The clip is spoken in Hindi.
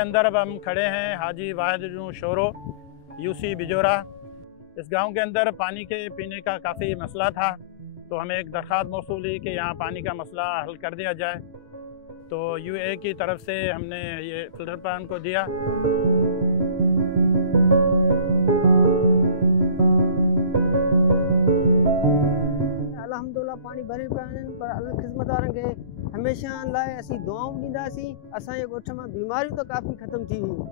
अंदर अब हम खड़े हैं हाजी वाहिद शोरो यूसी बिजोरा। इस गांव के अंदर पानी के पीने का काफ़ी मसला था, तो हमें एक दरख्वास्त मौसूल हुई कि यहाँ पानी का मसला हल कर दिया जाए। तो यूए की तरफ से हमने ये फिल्टर प्लान को दिया। अल्हम्दुलिल्लाह पानी भरे पिया आहिनि, पर अलॻि ख़िदमतदारनि खे हमेशह लाइ असीं दुआऊं ॾींदासीं। असांजे ॻोठ मां बीमारियूं त काफ़ी ख़तमु थी वियूं।